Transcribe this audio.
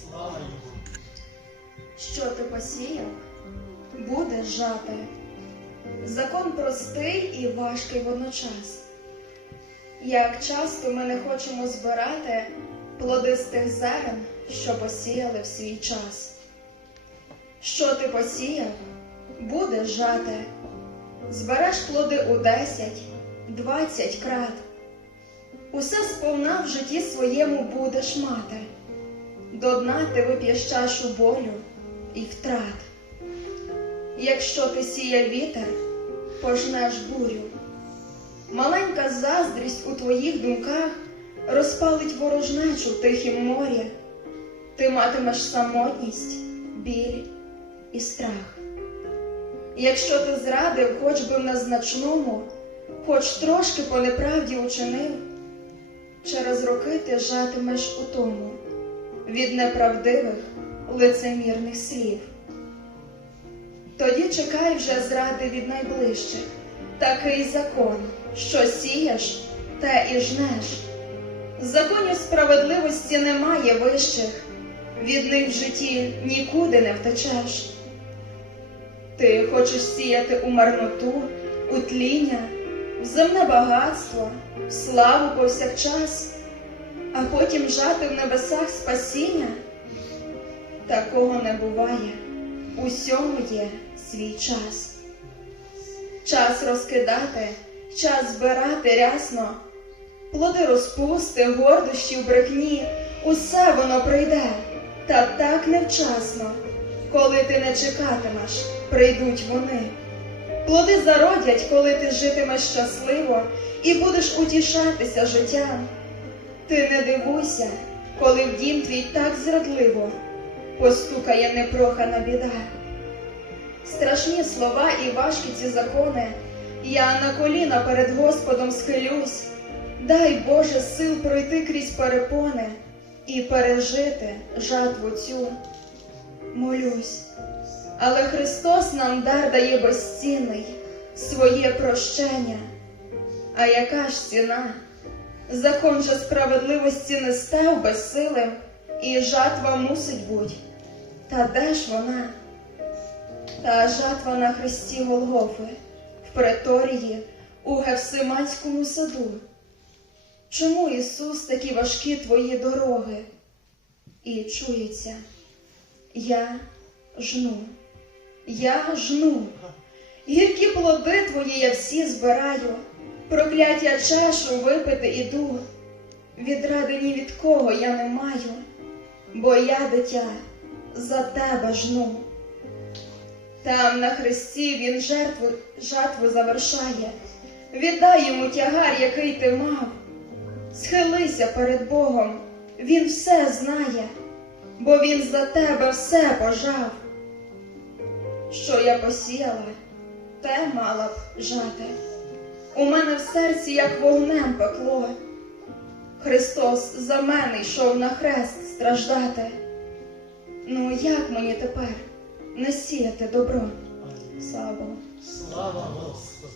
Слава йому! Що ти посіяв, буде жати. Закон простий і важкий водночас. Як часто ми не хочемо збирати плоди з тих зерен, що посіяли в свій час. Що ти посіяв, буде жати. Збереш плоди у десять, двадцять крат. Усе сповна в житті своєму будеш мати. До дна ти вип'єш чашу болю і втрат. Якщо ти сіяв вітер, пожнеш бурю. Маленька заздрість у твоїх думках розпалить ворожнечу в тихім морі. Ти матимеш самотність, біль і страх. Якщо ти зрадив хоч би в незначному, хоч трошки по неправді учинив, через роки ти жатимеш у тому від неправдивих лицемірних слів. Тоді чекай вже зради від найближчих, такий закон, що сієш, те і жнеш. Законів справедливості немає вищих, від них в житті нікуди не втечеш. Ти хочеш сіяти у марноту, у тління, в земне багатство, в славу повсякчас, а потім жати в небесах спасіння? Такого не буває, усьому є свій час. Час розкидати, час збирати рясно, плоди розпусти, гордощі в брехні, усе воно прийде, та так невчасно, коли ти не чекатимеш, прийдуть вони. Плоди зародять, коли ти житимеш щасливо і будеш утішатися життям. Ти не дивуйся, коли в дім твій так зрадливо постукає непрохана біда. Страшні слова і важкі ці закони, я на коліна перед Господом схилюсь, дай Боже сил пройти крізь перепони і пережити жатву цю. Молюсь, але Христос нам дар дає безцінний, своє прощення. А яка ж ціна? Закон же справедливості не став безсилим, і жатва мусить буть. Та де ж вона? Та жатва на хресті Голгофи, в преторії, у Гевсиманському саду. Чому, Ісус, такі важкі твої дороги? І чується, я жну, я жну, гіркі плоди твої я всі збираю, прокляття чашу випити іду. Відради ні від кого я не маю, бо я, дитя, за тебе жну. Там на хресті він жертву, жатву завершає, віддай йому тягар, який ти мав. Схилися перед Богом, він все знає, бо він за тебе все пожав. Що я посіяла, те мала б жати. У мене в серці, як вогнем пекло. Христос за мене йшов на хрест страждати. Ну як мені тепер не сіяти добро? Слава Слава Господу!